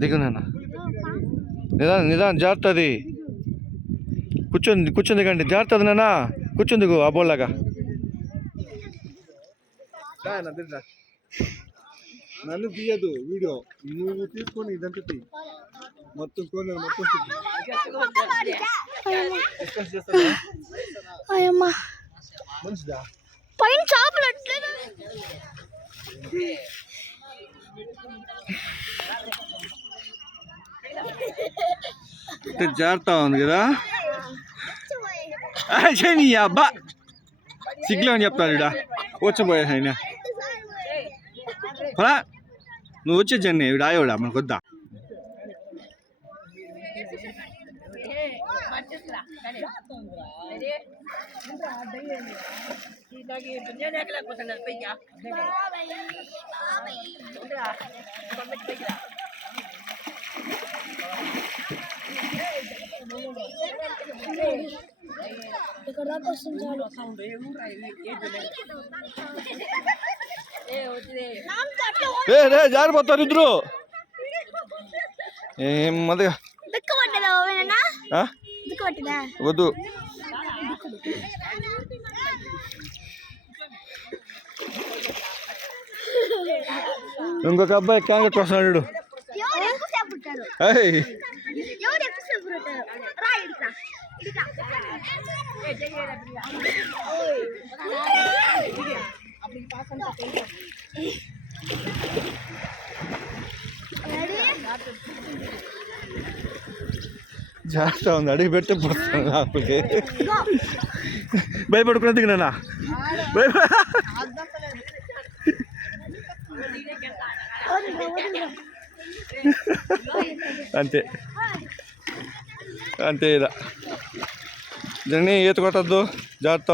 దిగు నాన్న. నిదానం నిదానం జాగ్రత్త అది కూర్చొని కూర్చొని దిగండి జాగ్రత్త అది నాన్న. కూర్చొని దిగు ఆ బోల్లాగా నన్ను తీయదు వీడియో. నువ్వు తీసుకొని ఇదంతా తీ మొత్తం కోన మొత్తం మనిషిదా? పైన చేపలు అట్లేదు జాగ్రత్త ఉంది కదా? నీ అబ్బా. సిగ్గులో అని చెప్తాడు ఇడా వచ్చిపోయా ఆయన. రా. నువ్వు వచ్చే జన్ని ఇవిడ ఆయోడా మనకు వద్దా Thank you. దాకా వస్తుంది జారిపోతారు ఇద్దరు. ఏం మదిగా దిక్కు పట్టదా ఓవేనా ఆ? దిక్కు పట్టదా వద్దు. ఇంకొక అబ్బాయి క్యాంగట్ వస్తున్నాడు. జాగ్రత్త ఉంది అడిగి పెట్టి పడుతుంది లోపలికి భయపడుకునే దిగినా భయపడ అంతే. అంతే ఇలా జన్ని ఈత కొట్టద్దు జాగ్రత్త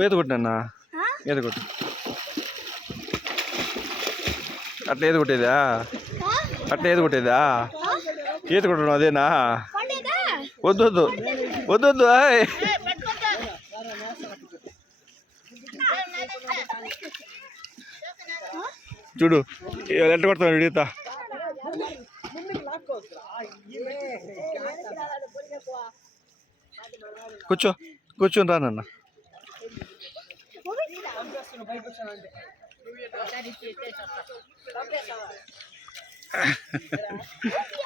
ఈత కొట్టినా ఈత కొట్టు అట్లా ఈత కొట్టేదా అట్లా ఈత కొట్టేదా ఈత కొట్టడం అదేనా పండేదా వద్దు వద్దు వద్దు వద్దు ఆయ్. చూడు ఎట్ట కొడతాను వీడియోతా కూర్చో కూర్చొని రా నాన్న. ఆ,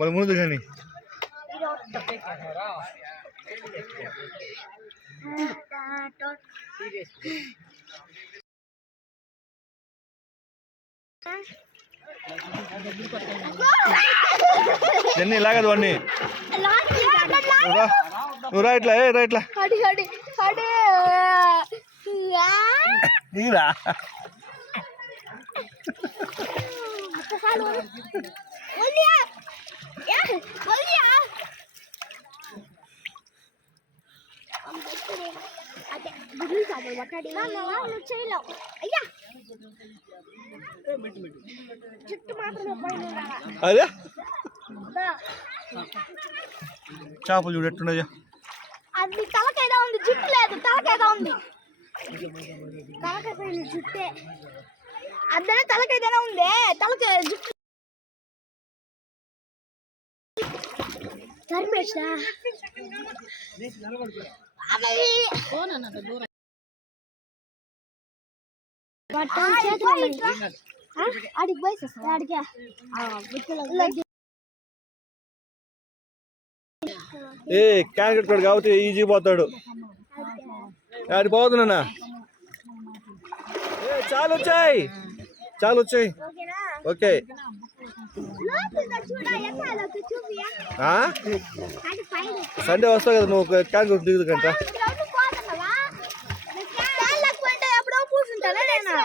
మరి ముందు కానీ జన్ని లాగదు వాడిని. నువ్వు ఇట్లా ఏ రా ఇట్లా. అడి అడి అడి నీరా? ఒలియా యా ఒలియా అదే గుడ్లు చేయలేవు. అయ్యా అదే. చేపలు చూడు ఎట్టున్నాయో అది తలకైదా ఉంది జుట్టు లేదు తలకైదా ఉంది. తలకాయ పైన జుట్టే. అద్దనే తలకైదానే ఉంది తలక జుట్టు. ఆడికి పోయి ఆడికి ఏ క్యారెట్ కూడా కాబట్టి ఈజీ పోతాడు. ఆడి పోతున్నా ఏ చాలు వచ్చాయి. చాలు వచ్చాయి. ఓకే. సండే వస్తావు కదా నువ్వు క్యారెట్ దిగుదు కంట.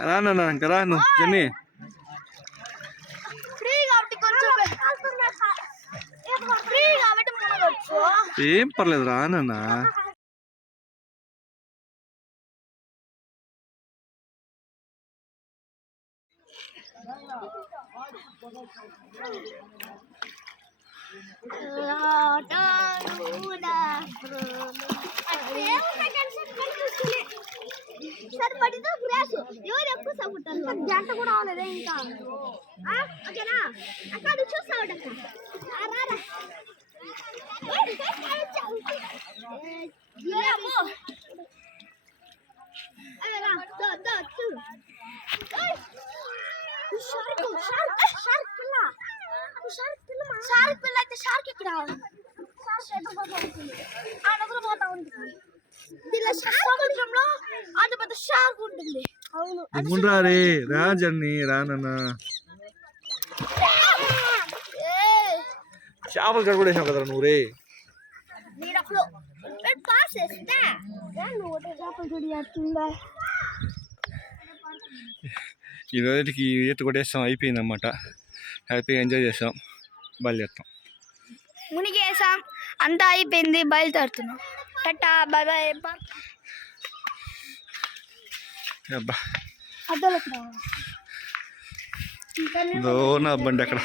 రాను ఇంకా రాను జన్ని ఏం పర్లేదు రానన్నా సరే ఓకేనా? అక్క అది చూస్తావు అక్క ఆ, రారా ఏ, అమ్మో. అదే రా, దో, దో, చూ. ఏయ్. షార్క్ పిల్ల. అయితే షార్క్ ఇక్కడ. ఉంటుంది ఆ నదులు పోతా ఉంటుంది దీనిలో సముద్రంలో అంత పెద్ద షార్క్ ఉంటుంది. అవును. గమ్ముండ్రా రే రా జన్ని రానన్నా చేపలు కడుగుడేసావు కదరా నువ్వు రే. చేస్తా. ఈ రోజుకి ఈత కొట్టేస్తాం అయిపోయింది అనమాట హ్యాపీగా ఎంజాయ్ చేసాం బయలుదేరుతాం. మునిగేసాం అంతా అయిపోయింది బయలుదేరుతున్నాం. టట్టా బాయ్ బాయ్ అబ్బా. అద్దలకు దో నా బండి అక్కడ?